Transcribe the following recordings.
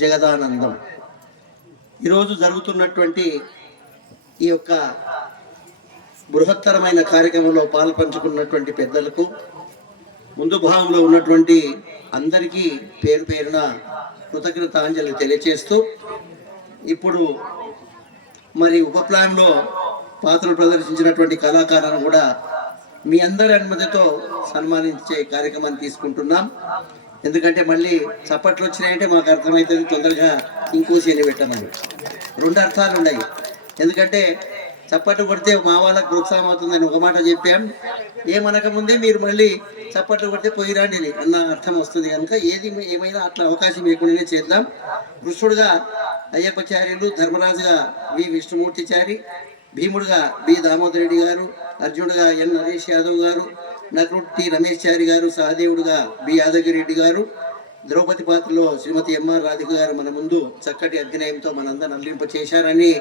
జగదానందం. ఈరోజు జరుగుతున్నటువంటి ఈ యొక్క బృహత్తరమైన కార్యక్రమంలో పాల్పంచుకున్నటువంటి పెద్దలకు ముందు భాగంలో ఉన్నటువంటి అందరికీ పేరు పేరున కృతజ్ఞతాంజలి తెలియచేస్తూ ఇప్పుడు మరి ఉపప్లాన్లో పాత్రలు ప్రదర్శించినటువంటి కళాకారులను కూడా మీ అందరి అనుమతితో సన్మానించే కార్యక్రమాన్ని తీసుకుంటున్నాం. ఎందుకంటే మళ్ళీ చప్పట్లు వచ్చినాయంటే మాకు అర్థమవుతుంది తొందరగా ఇంకో సీని పెట్టమని. రెండు అర్థాలు ఉన్నాయి. ఎందుకంటే చప్పట్లు కొడితే మా వాళ్ళకి ప్రోత్సాహం అవుతుందని ఒక మాట చెప్పాం. ఏమనకముందే మీరు మళ్ళీ చప్పట్లు కొడితే పోయిరాండి అన్న అర్థం వస్తుంది కనుక ఏది ఏమైనా అట్లా అవకాశం లేకుండానే చేద్దాం. కృష్ణుడుగా అయ్యప్పచార్యులు ధర్మరాజుగా వి. విష్ణుమూర్తిచారి భీముడుగా బి. దామోదర్ రెడ్డి గారు అర్జునుడుగా ఎన్. నరేష్ యాదవ్ గారు నకుడు టి. రమేష్ చారి గారు సహదేవుడుగా బి. యాదగిరి రెడ్డి గారు ద్రౌపది పాత్రలో శ్రీమతి ఎంఆర్ రాధిక గారు మన ముందు చక్కటి అభినయంతో మనందరం అల్లింప చేశారని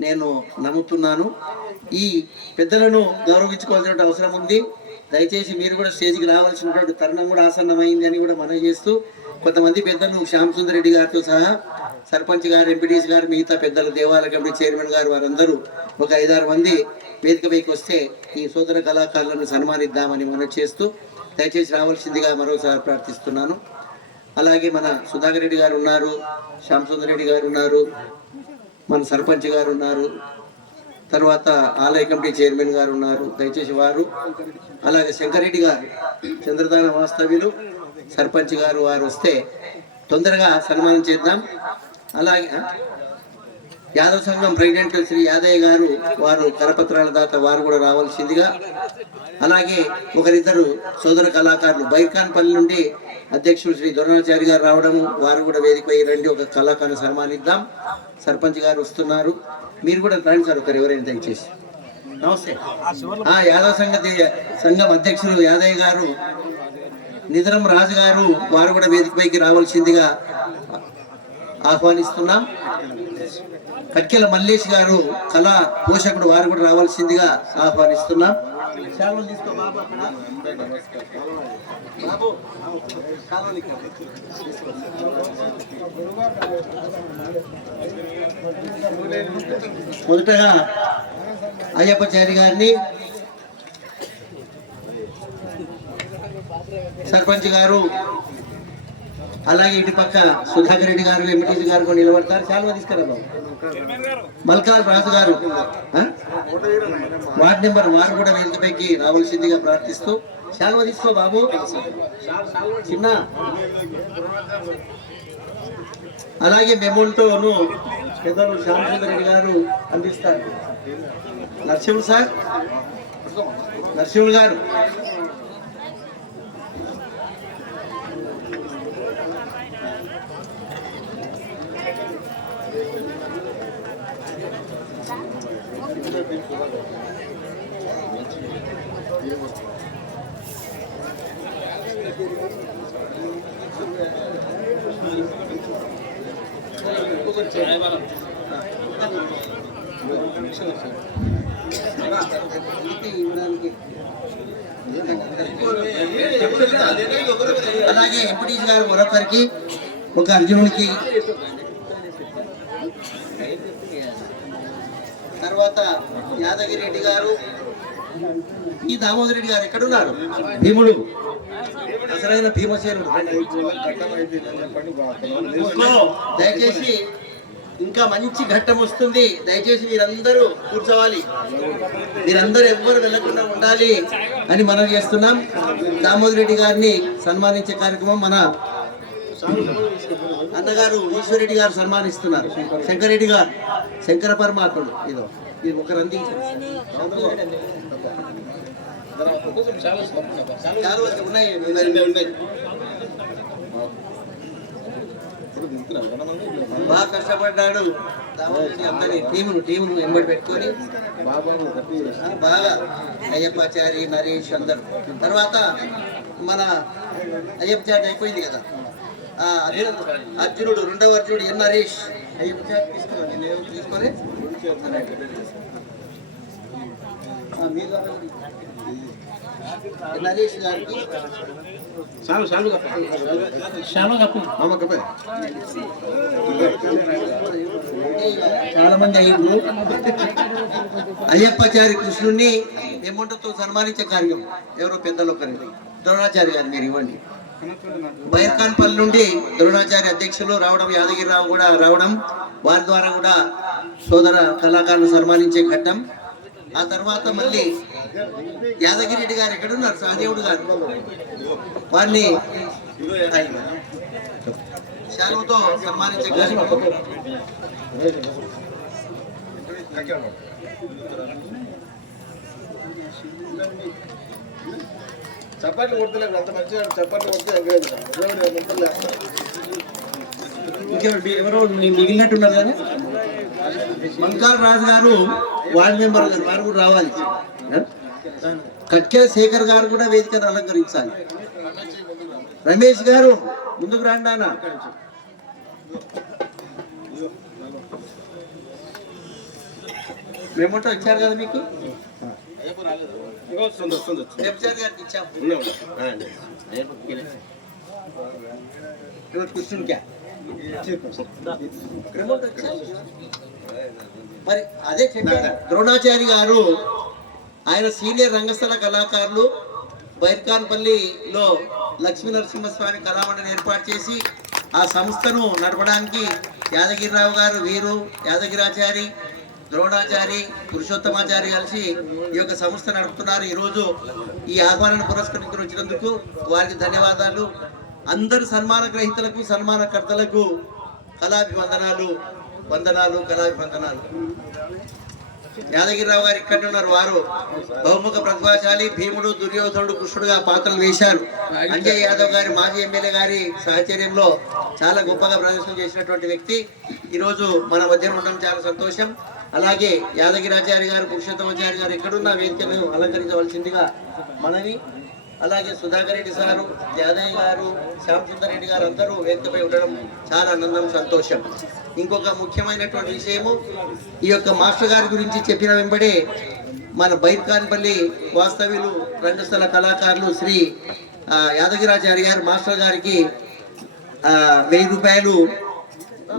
నేను నమ్ముతున్నాను. ఈ పెద్దలను గౌరవించుకోవాల్సిన అవసరం ఉంది. దయచేసి మీరు కూడా స్టేజ్కి రావాల్సినటువంటి తరుణం కూడా ఆసన్నమైంది అని కూడా మనం చేస్తూ కొంతమంది పెద్దలు శ్యామ్ సుందర్ రెడ్డి గారితో సహా సర్పంచ్ గారు ఎంపీటీస్ గారు మిగతా పెద్దలు దేవాలయ కమిటీ చైర్మన్ గారు వారందరూ ఒక ఐదారు మంది వేదిక పైకి వస్తే ఈ సోదర కళాకారులను సన్మానిద్దామని మనం చేస్తూ దయచేసి రావాల్సిందిగా మరోసారి ప్రార్థిస్తున్నాను. అలాగే మన సుధాకర్ రెడ్డి గారు ఉన్నారు శ్యామ్ సుందర్ రెడ్డి గారు ఉన్నారు మన సర్పంచ్ గారు ఉన్నారు తర్వాత ఆలయ కమిటీ చైర్మన్ గారు ఉన్నారు దయచేసి వారు అలాగే శంకరెడ్డి గారు చంద్రదాన వాస్తవ్యులు సర్పంచ్ గారు వారు వస్తే తొందరగా సన్మానం చేద్దాం. అలాగే యాదవ యాదవ్ సంఘం ప్రెసిడెంట్ శ్రీ యాదయ్య గారు వారు కరపత్రాల దాత వారు కూడా రావాల్సిందిగా. అలాగే ఒకరిద్దరు సోదర కళాకారులు బైర్ఖాన్పల్లి నుండి అధ్యక్షుడు శ్రీ దొరణాచారి గారు రావడం వారు కూడా వేదికపై రండి ఒక కళాకారుని సన్మానిద్దాం. సర్పంచ్ గారు వస్తున్నారు. మీరు కూడా రండి సార్ ఒకరు ఎవరైనా దయచేసి. నమస్తే. ఆ యాదవ సంఘ సంఘం అధ్యక్షులు యాదయ్య గారు నిధరం రాజు గారు వారు కూడా వేదికపైకి రావాల్సిందిగా ఆహ్వానిస్తున్నాం కట్కెల మల్లేష్ గారు కళా పోషకుడు వారు కూడా రావాల్సిందిగా ఆహ్వానిస్తున్నాం. మొదటగా అయ్యప్పచారి గారిని సర్పంచ్ గారు అలాగే ఇటు పక్క సుధాకర్ రెడ్డి గారు ఎంపీటీసీ గారు కూడా నిలబడతారు. చాలా తీసుకురా బాబు. మల్కాల్ రాజు గారు వార్డ్ నెంబర్ వారు కూడా వేదికపైకి రావాల్సిందిగా ప్రార్థిస్తూ శాల్వ తీసుకో బాబు. చిన్న. అలాగే మెమోల్టోను పెద్దలు శ్యామచంద్ర రెడ్డి గారు అందిస్తారు. నరసింహులు సార్. నరసింహులు గారు. అలాగే ఎంపీటీసీ గారు మరొకరికి ఒక అర్జునుడికి తర్వాత యాదగిరి రెడ్డి గారు ఈ దామోదర్ రెడ్డి గారు ఎక్కడున్నారు? భీముడు. అసలైన భీమసేనుడు. దయచేసి ఇంకా మంచి ఘట్టం వస్తుంది. దయచేసి మీరందరూ కూర్చోవాలి. మీరందరూ ఎవ్వరు వెళ్ళకుండా ఉండాలి అని మనం చేస్తున్నాం. దామోదర్ రెడ్డి గారిని సన్మానించే కార్యక్రమం మన అన్నగారు ఈశ్వరెడ్డి గారు సన్మానిస్తున్నారు. శంకరెడ్డి గారు. శంకర పరమాత్ముడు. ఇదో. ఇది ఒకరు అందించారు. ఉన్నాయి. బాగా కష్టపడ్డాడు. అందరి టీమును టీమును వెంబడి పెట్టుకొని. బాగా అయ్యప్పాచారి నరేష్ అందరు. తర్వాత మన అయ్యప్పచారి అయిపోయింది కదా. అర్జునుడు రెండవ అర్జునుడు ఎన్ నేను తీసుకొని మీరు నరేష్ గారికి చాలు చాలు చాలా కప్పు. మామ కప్పే. చాలా మంది అయ్యిండ్రు అయ్యప్పచారి కృష్ణుణ్ణి ఏమంటతో సన్మానించే కార్యం? ఎవరో పెద్దలు ఒకరు. ద్రోణాచారి గారు మీరు ఇవ్వండి. బైర్ఖాన్పల్లి నుండి ద్రోణాచార్య అధ్యక్షులు రావడం యాదగిరిరావు కూడా రావడం వారి ద్వారా కూడా సోదర కళాకారులు సన్మానించే ఘట్టం. ఆ తర్వాత మళ్ళీ యాదగిరి రెడ్డి గారు ఎక్కడున్నారు సహదేవుడు గారు. వారిని శాలువతో సన్మానించే ఘట్టం. చపాట్లు కొడతలేదు అంత మంచిగా చపాట్లు కొడితే ఎంకరేజ్ ఇరవై నిమిషాలు ఇంకెవరు ఎవరో మిగిలినట్టున్నారు కదా మంకాల రాజు గారు వార్డు మెంబర్ గారు వారు కూడా రావాలి. కట్కే శేఖర్ గారు కూడా వేదికను అలంకరించాలి. రమేష్ గారు ముందుకు రండి నాన్న. మేమంటే వచ్చారు కదా మీకు? వస్తుంది వస్తుంది వస్తుంది మరి అదే చెప్పారు ద్రోణాచారి గారు ఆయన సీనియర్ రంగస్థల కళాకారులు బైర్ఖాన్పల్లిలో లక్ష్మీ నరసింహస్వామి కళామండలి ఏర్పాటు చేసి ఆ సంస్థను నడపడానికి యాదగిరిరావు గారు వీరు యాదగిరాచారి ద్రోణాచారి పురుషోత్తమాచారి కలిసి ఈ యొక్క సంస్థ నడుపుతున్నారు. ఈరోజు ఈ ఆహ్వానాన్ని పురస్కరించుకుని వచ్చినందుకు వారికి ధన్యవాదాలు. అందరు సన్మాన గ్రహీతలకు సన్మానకర్తలకు కళాభివందనాలు వందనాలు కళాభివందనాలు. యాదగిరిరావు గారు ఇక్కడ ఉన్నారు. వారు బహుముఖ ప్రతిభాశాలి భీముడు దుర్యోధనుడు కృష్ణుడుగా పాత్రలు వేశారు. అంజయ్ యాదవ్ గారి మాజీ ఎమ్మెల్యే గారి సహచర్యంలో చాలా గొప్పగా ప్రదర్శన చేసినటువంటి వ్యక్తి. ఈరోజు మన మధ్య ఉండడం చాలా సంతోషం. అలాగే యాదగిరాచార్య గారు పురుషోత్తమాచార్య గారు ఎక్కడున్న వేదికను అలంకరించవలసిందిగా మనవి. అలాగే సుధాకర్ రెడ్డి సారు యాదయ్య గారు శ్యామసుందర్ రెడ్డి గారు అందరూ వేదికపై ఉండడం చాలా ఆనందం సంతోషం. ఇంకొక ముఖ్యమైనటువంటి విషయము ఈ యొక్క మాస్టర్ గారి గురించి చెప్పిన వెంబడే మన బైర్కాన్పల్లి వాస్తవ్యులు రంగస్థల కళాకారులు శ్రీ యాదగిరాచార్య గారు మాస్టర్ గారికి వెయ్యి రూపాయలు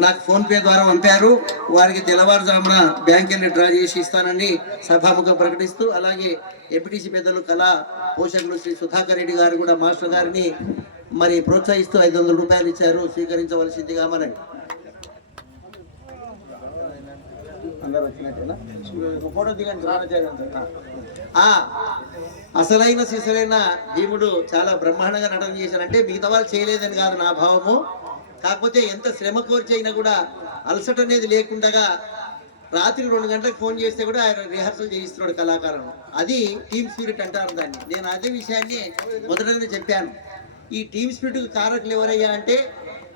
నాకు ఫోన్ పే ద్వారా పంపారు. వారికి తెల్లవారుజామున బ్యాంక్ వెళ్ళి డ్రా చేసి ఇస్తానని సభాముఖం ప్రకటిస్తూ అలాగే ఎంపీటీసీ పెద్దలు కళా పోషకులు శ్రీ సుధాకర్ రెడ్డి గారు కూడా మాస్టర్ గారిని మరి ప్రోత్సహిస్తూ ఐదు వందల రూపాయలు ఇచ్చారు. స్వీకరించవలసిందిగా మనకి అసలైన సిసలైన భీముడు చాలా బ్రహ్మాండంగా నటన చేశారంటే మిగతా వాళ్ళు చేయలేదని కాదు నా భావము. కాకపోతే ఎంత శ్రమ కోర్చి అయినా కూడా అలసట అనేది లేకుండగా రాత్రి రెండు గంటలకు ఫోన్ చేస్తే కూడా ఆయన రిహార్సల్ చేయిస్తున్నాడు కళాకారులు అది టీమ్ స్పిరిట్ అంటారు దాన్ని. నేను అదే విషయాన్ని మొదటగానే చెప్పాను. ఈ టీమ్ స్పిరిట్ కారకులు ఎవరయ్యా అంటే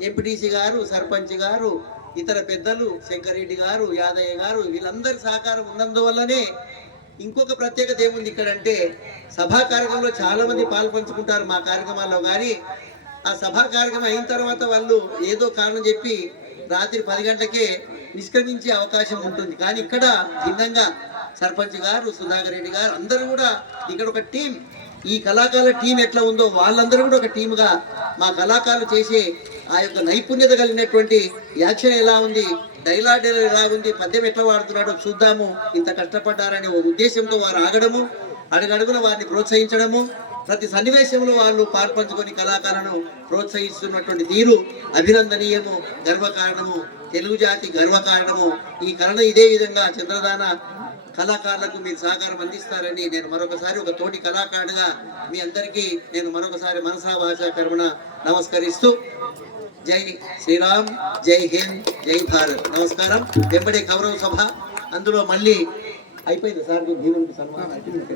ఎంపీటీసీ గారు సర్పంచ్ గారు ఇతర పెద్దలు శంకరెడ్డి గారు యాదయ్య గారు వీళ్ళందరి సహకారం ఉన్నందువల్లనే ఇంకొక ప్రత్యేకత ఏముంది ఇక్కడ అంటే సభా కార్యక్రమంలో చాలా మంది పాల్పంచుకుంటారు మా కార్యక్రమాల్లో. కానీ ఆ సభా కార్యక్రమం అయిన తర్వాత వాళ్ళు ఏదో కారణం చెప్పి రాత్రి పది గంటలకే నిష్క్రమించే అవకాశం ఉంటుంది. కానీ ఇక్కడ భిన్నంగా సర్పంచ్ గారు సుధాకర్ రెడ్డి గారు అందరూ కూడా ఇక్కడ ఒక టీం. ఈ కళాకారుల టీం ఎట్లా ఉందో వాళ్ళందరూ కూడా ఒక టీముగా మా కళాకారులు చేసే ఆ యొక్క నైపుణ్యత కలిగినటువంటి యాక్షన్ ఎలా ఉంది డైలాగ్ ఎలా ఉంది పద్యం ఎట్లా వాడుతున్నాడో చూద్దాము. ఇంత కష్టపడ్డారనే ఉద్దేశంతో వారు ఆగడము అడుగడుగున వారిని ప్రోత్సహించడము. ప్రతి సన్నివేశంలో వాళ్ళు పాల్పంచుకొని కళాకారులను ప్రోత్సహిస్తున్నటువంటి తీరు అభినందనీయము గర్వకారణము తెలుగు జాతి గర్వకారణము. ఈ కళను ఇదే విధంగా చంద్రదాన కళాకారులకు మీరు సహకారం అందిస్తారని నేను మరొకసారి ఒక తోటి కళాకారుడిగా మీ అందరికీ నేను మరొకసారి మనసా భాష కర్మణ నమస్కరిస్తూ జై శ్రీరామ్ జై హింద్ జై భారత్. నమస్కారం. వెంబడే గౌరవ సభ. అందులో మళ్ళీ అయిపోయింది సార్ భీమునికి సన్మానం అయిపోయింది.